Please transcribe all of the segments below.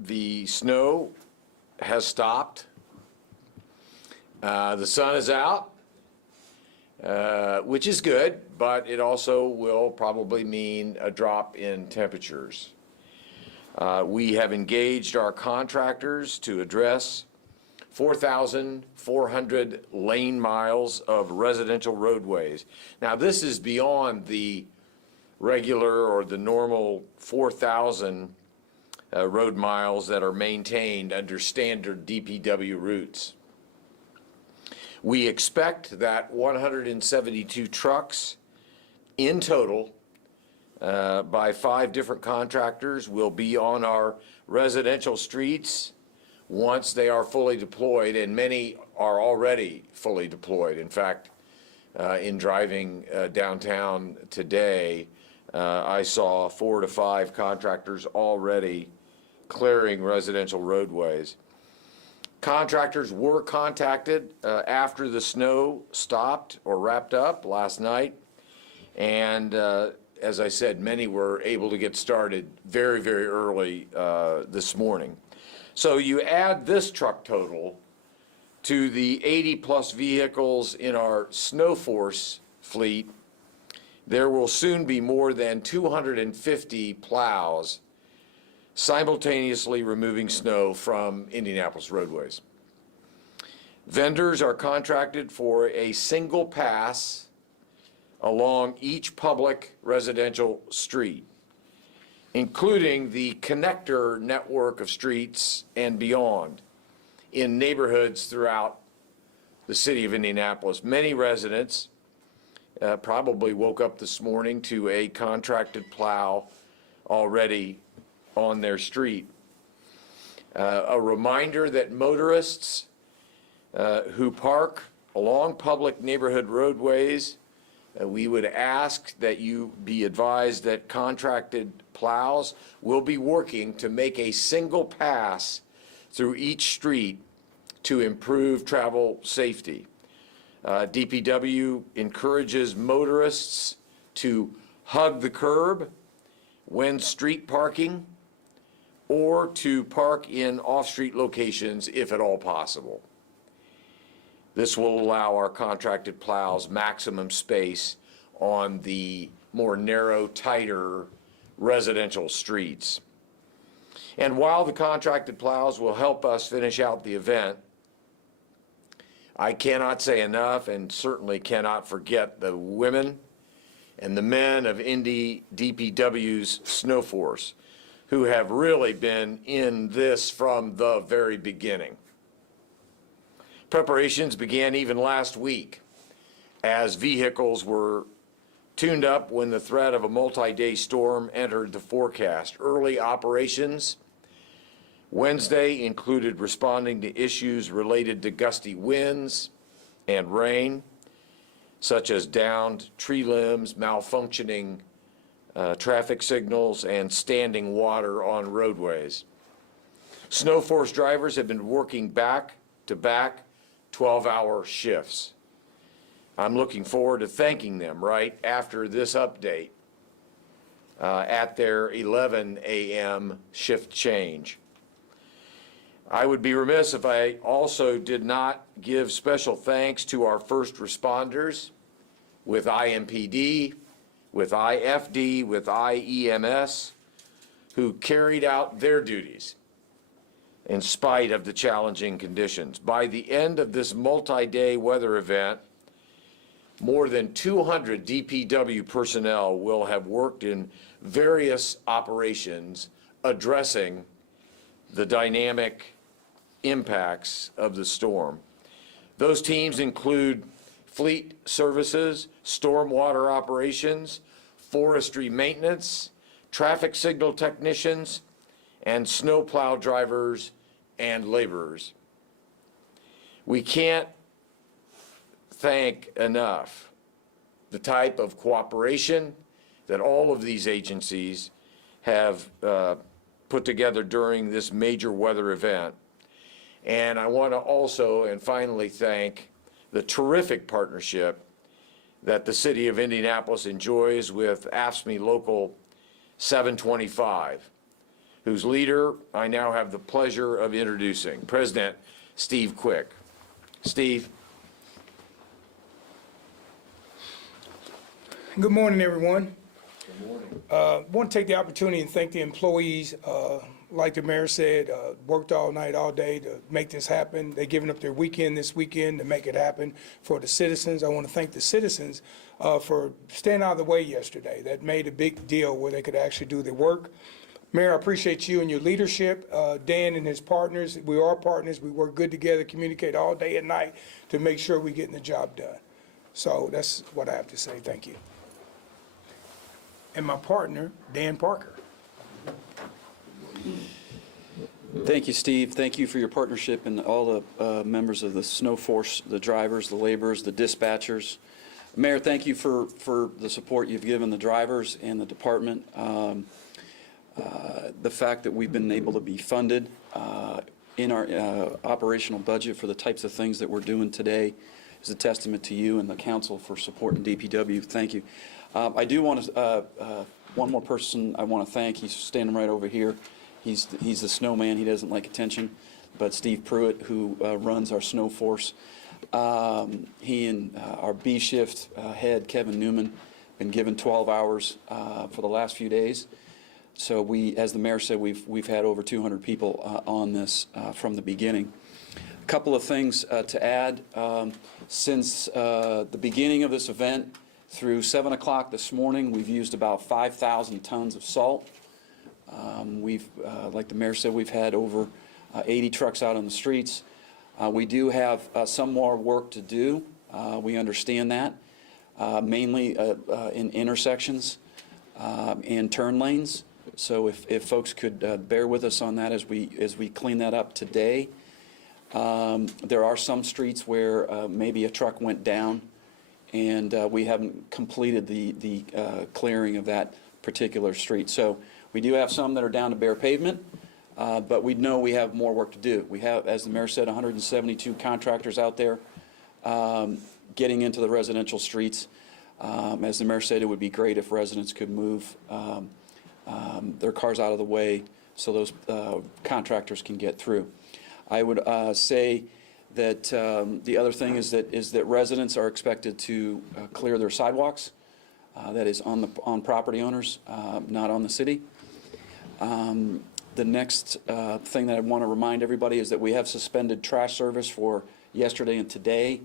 The snow has stopped. The sun is out, which is good, but it also will probably mean a drop in temperatures. We have engaged our contractors to address 4,400 lane miles of residential roadways. Now, this is beyond the regular or the normal 4,000 road miles that are maintained under standard DPW routes. We expect that 172 trucks in total by 5 different contractors will be on our residential streets once they are fully deployed, and many are already fully deployed. In fact, in driving downtown today, I saw 4 to 5 contractors already clearing residential roadways. Contractors were contacted after the snow stopped or wrapped up last night, and as I said, many were able to get started very, very early this morning. So you add this truck total to the 80-plus vehicles in our SnowForce fleet, there will soon be more than 250 plows simultaneously removing snow from Indianapolis roadways. Vendors are contracted for a single pass along each public residential street, including the connector network of streets and beyond in neighborhoods throughout the city of Indianapolis. Many residents probably woke up this morning to a contracted plow already on their street. A reminder that motorists who park along public neighborhood roadways, we would ask that you be advised that contracted plows will be working to make a single pass through each street to improve travel safety. DPW encourages motorists to hug the curb when street parking or to park in off-street locations if at all possible. This will allow our contracted plows maximum space on the more narrow, tighter residential streets. And while the contracted plows will help us finish out the event, I cannot say enough and certainly cannot forget the women and the men of Indy DPW's SnowForce, who have really been in this from the very beginning. Preparations began even last week as vehicles were tuned up when the threat of a multi-day storm entered the forecast. Early operations Wednesday included responding to issues related to gusty winds and rain, such as downed tree limbs, malfunctioning traffic signals, and standing water on roadways. SnowForce drivers have been working back-to-back 12-hour shifts. I'm looking forward to thanking them right after this update at their 11 a.m. shift change. I would be remiss if I also did not give special thanks to our first responders with IMPD, with IFD, with IEMS, who carried out their duties in spite of the challenging conditions. By the end of this multi-day weather event, more than 200 DPW personnel will have worked in various operations addressing the dynamic impacts of the storm. Those teams include fleet services, stormwater operations, forestry maintenance, traffic signal technicians, and snowplow drivers and laborers. We can't thank enough the type of cooperation that all of these agencies have put together during this major weather event. And I want to also and finally thank the terrific partnership that the city of Indianapolis enjoys with AFSCME Local 725, whose leader I now have the pleasure of introducing, President Steve Quick. Steve. Good morning, everyone. Good morning. I want to take the opportunity and thank the employees. Like the mayor said, worked all night, all day to make this happen. They're giving up their weekend this weekend to make it happen for the citizens. I want to thank the citizens for staying out of the way yesterday. That made a big deal where they could actually do their work. Mayor, I appreciate you and your leadership. Dan and his partners, we are partners. We work good together, communicate all day and night to make sure we're getting the job done. So that's what I have to say. Thank you. And my partner, Dan Parker. Thank you, Steve. Thank you for your partnership and all the members of the snow force, the drivers, the laborers, the dispatchers. Mayor, thank you for the support you've given the drivers and the department. The fact that we've been able to be funded in our operational budget for the types of things that we're doing today is a testament to you and the council for supporting DPW. Thank you. I do want to, one more person I want to thank. He's standing right over here. He's the snowman. He doesn't like attention. But Steve Pruitt, who runs our snow force, he and our B shift head, Kevin Newman, been given 12 hours for the last few days. So we, as the mayor said, we've had over 200 people on this from the beginning. A couple of things to add. Since the beginning of this event through 7 o'clock this morning, we've used about 5,000 tons of salt. Like the mayor said, we've had over 80 trucks out on the streets. We do have some more work to do. We understand that, mainly in intersections and turn lanes. So if folks could bear with us on that as we clean that up today. There are some streets where maybe a truck went down and we haven't completed the clearing of that particular street. So we do have some that are down to bare pavement, but we know we have more work to do. We have, as the mayor said, 172 contractors out there getting into the residential streets. As the mayor said, it would be great if residents could move their cars out of the way so those contractors can get through. I would say that the other thing is that residents are expected to clear their sidewalks. That is on property owners, not on the city. The next thing that I want to remind everybody is that we have suspended trash service for yesterday and today.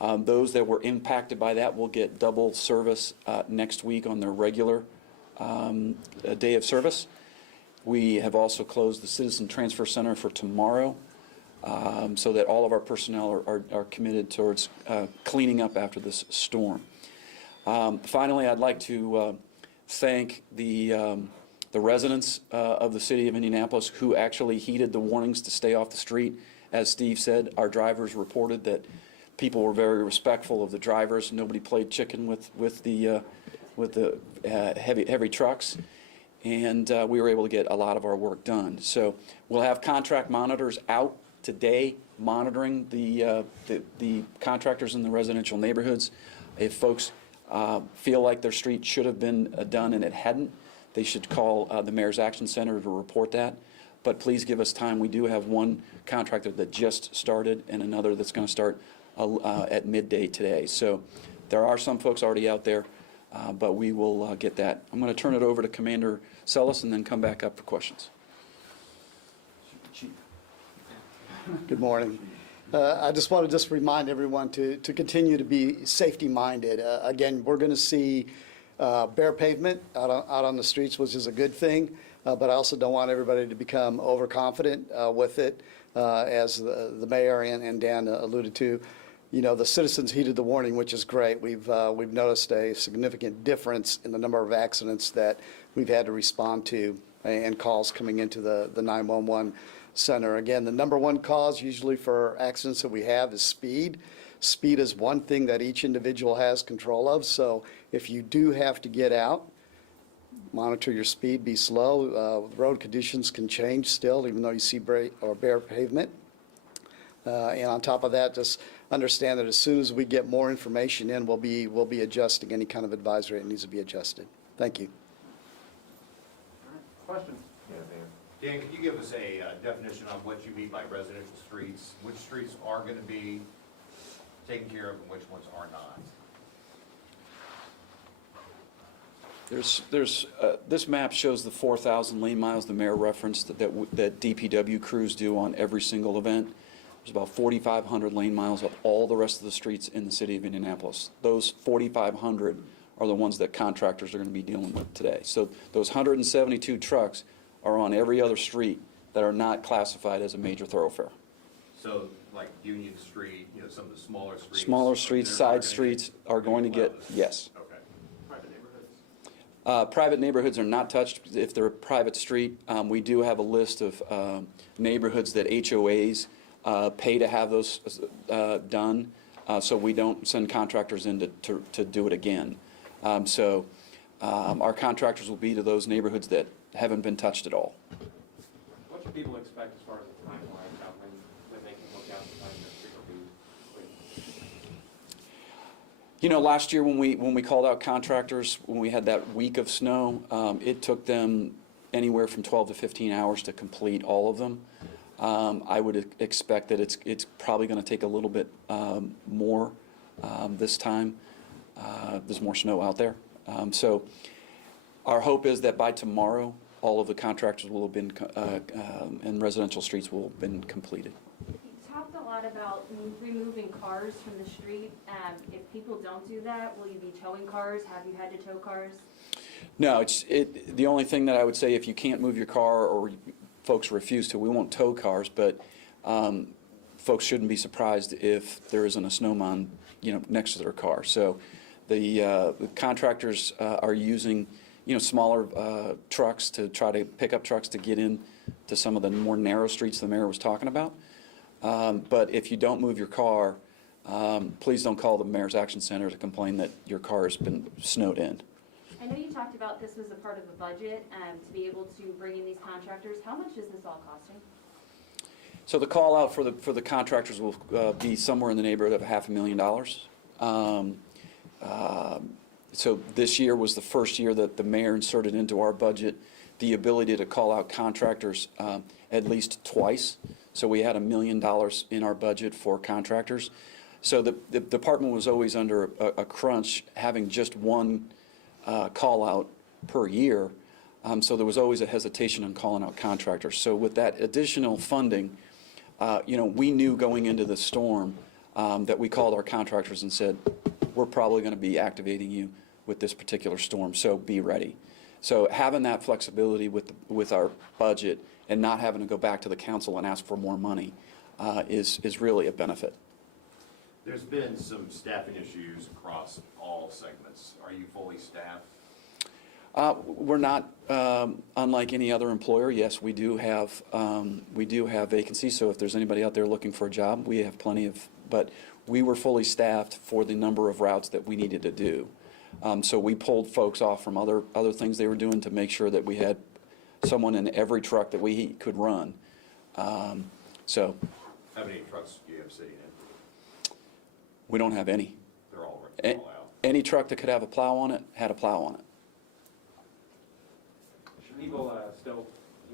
Those that were impacted by that will get double service next week on their regular day of service. We have also closed the Citizen Transfer Center for tomorrow so that all of our personnel are committed towards cleaning up after this storm. Finally, I'd like to thank the residents of the city of Indianapolis who actually heeded the warnings to stay off the street. As Steve said, our drivers reported that people were very respectful of the drivers. Nobody played chicken with the heavy trucks, and we were able to get a lot of our work done. So we'll have contract monitors out today monitoring the contractors in the residential neighborhoods. If folks feel like their street should have been done and it hadn't, they should call the Mayor's Action Center to report that. But please give us time. We do have one contractor that just started and another that's going to start at midday today. So there are some folks already out there, but we will get that. I'm going to turn it over to Commander Sellis and then come back up for questions. Good morning. I just want to remind everyone to continue to be safety-minded. Again, we're going to see bare pavement out on the streets, which is a good thing, but I also don't want everybody to become overconfident with it, as the mayor and Dan alluded to. You know, the citizens heeded the warning, which is great. We've noticed a significant difference in the number of accidents that we've had to respond to and calls coming into the 911 center. Again, the number one cause usually for accidents that we have is speed. Speed is one thing that each individual has control of. So if you do have to get out, monitor your speed, be slow. Road conditions can change still, even though you see bare pavement. And on top of that, just understand that as soon as we get more information in, we'll be adjusting any kind of advisory that needs to be adjusted. Thank you. Questions? Yeah, Dan. Dan, can you give us a definition on what you mean by residential streets? Which streets are going to be taken care of and which ones are not? This map shows the 4,000 lane miles the mayor referenced that DPW crews do on every single event. There's about 4,500 lane miles of all the rest of the streets in the city of Indianapolis. Those 4,500 are the ones that contractors are going to be dealing with today. So those 172 trucks are on every other street that are not classified as a major thoroughfare. So like Union Street, you know, some of the smaller streets? Smaller streets, side streets are going to get, yes. Okay. Private neighborhoods are not touched if they're a private street. We do have a list of neighborhoods that HOAs pay to have those done, so we don't send contractors in to do it again. Our contractors will be to those neighborhoods that haven't been touched at all. What should people expect as far as the timeline about when they can look out and find their street will be clean? You know, last year when we called out contractors, when we had that week of snow, it took them anywhere from 12 to 15 hours to complete all of them. I would expect that it's probably going to take a little bit more this time. There's more snow out there. So our hope is that by tomorrow, all of the contractors will have been, and residential streets will have been completed. You talked a lot about removing cars from the street. If people don't do that, will you be towing cars? Have you had to tow cars? No, the only thing that I would say, if you can't move your car or folks refuse to, we won't tow cars, but folks shouldn't be surprised if there isn't a snowman, you know, next to their car. So the contractors are using, you know, smaller trucks to try to pick up trucks to get in to some of the more narrow streets the mayor was talking about. But if you don't move your car, please don't call the Mayor's Action Center to complain that your car has been snowed in. I know you talked about this was a part of the budget to be able to bring in these contractors. How much is this all costing? So the call out for the contractors will be somewhere in the neighborhood of $500,000. So this year was the first year that the mayor inserted into our budget the ability to call out contractors at least twice. So we had $1 million in our budget for contractors. So the department was always under a crunch, having just one call out per year. So there was always a hesitation on calling out contractors. So with that additional funding, you know, we knew going into the storm that we called our contractors and said, we're probably going to be activating you with this particular storm, so be ready. So having that flexibility with our budget and not having to go back to the council and ask for more money is really a benefit. There's been some staffing issues across all segments. Are you fully staffed? We're not unlike any other employer. Yes, we do have vacancies. So if there's anybody out there looking for a job, we have plenty of. But we were fully staffed for the number of routes that we needed to do. So we pulled folks off from other things they were doing to make sure that we had someone in every truck that we could run. So How many trucks do you have sitting in? we don't have any. They're all out. Any truck that could have a plow on it had a plow on it. Should people still,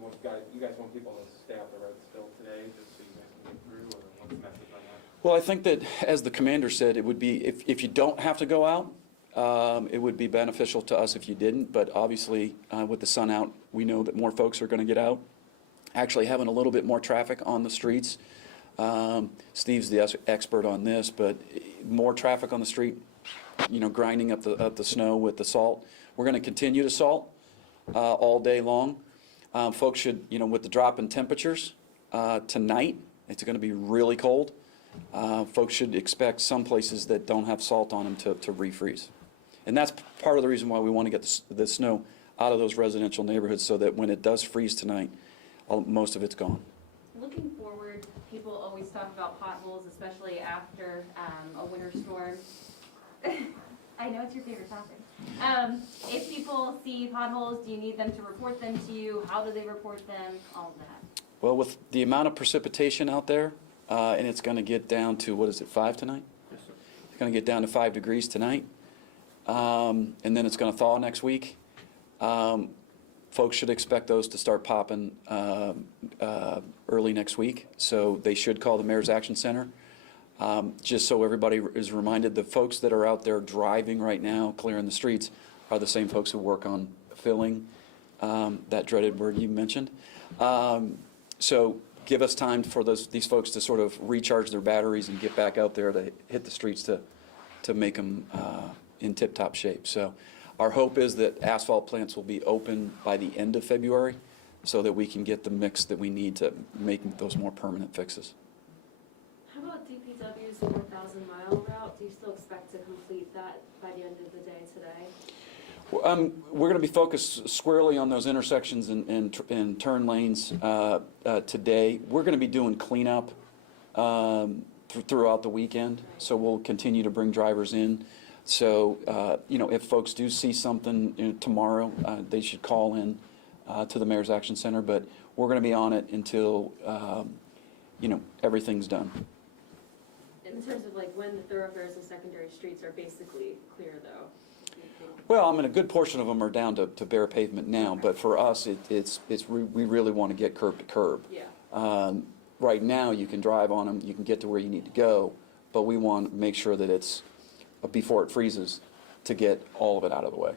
you guys want people to stay off the road still today, just so you guys can get through, or what's the message on that? Well, I think that, as the commander said, it would be, if you don't have to go out, it would be beneficial to us if you didn't, but obviously, with the sun out, we know that more folks are going to get out. Actually, having a little bit more traffic on the streets, Steve's the expert on this, but more traffic on the street, you know, grinding up the snow with the salt. We're going to continue to salt all day long. Folks should, you know, with the drop in temperatures tonight, it's going to be really cold. Folks should expect some places that don't have salt on them to refreeze. And that's part of the reason why we want to get the snow out of those residential neighborhoods, so that when it does freeze tonight, most of it's gone. Looking forward, people always talk about potholes, especially after a winter storm. I know it's your favorite topic. If people see potholes, do you need them to report them to you? How do they report them? All of that. Well, with the amount of precipitation out there, and it's going to get down to, what is it, 5 tonight? Yes, sir. It's going to get down to 5 degrees tonight, and then it's going to thaw next week. Folks should expect those to start popping early next week, so they should call the Mayor's Action Center. Just so everybody is reminded, the folks that are out there driving right now, clearing the streets, are the same folks who work on filling, that dreaded word you mentioned. So give us time for these folks to sort of recharge their batteries and get back out there to hit the streets to make them in tip-top shape. So our hope is that asphalt plants will be open by the end of February so that we can get the mix that we need to make those more permanent fixes. How about DPW's 4,000-mile route? Do you still expect to complete that by the end of the day today? We're going to be focused squarely on those intersections and turn lanes today. We're going to be doing cleanup throughout the weekend, so we'll continue to bring drivers in. So, if folks do see something tomorrow, they should call in to the Mayor's Action Center, but we're going to be on it until, everything's done. In terms of like when the thoroughfares and secondary streets are basically clear though? Well, I mean, a good portion of them are down to bare pavement now, but for us, we really want to get curb to curb. Yeah. Right now, you can drive on them, you can get to where you need to go, but we want to make sure that it's, before it freezes, to get all of it out of the way.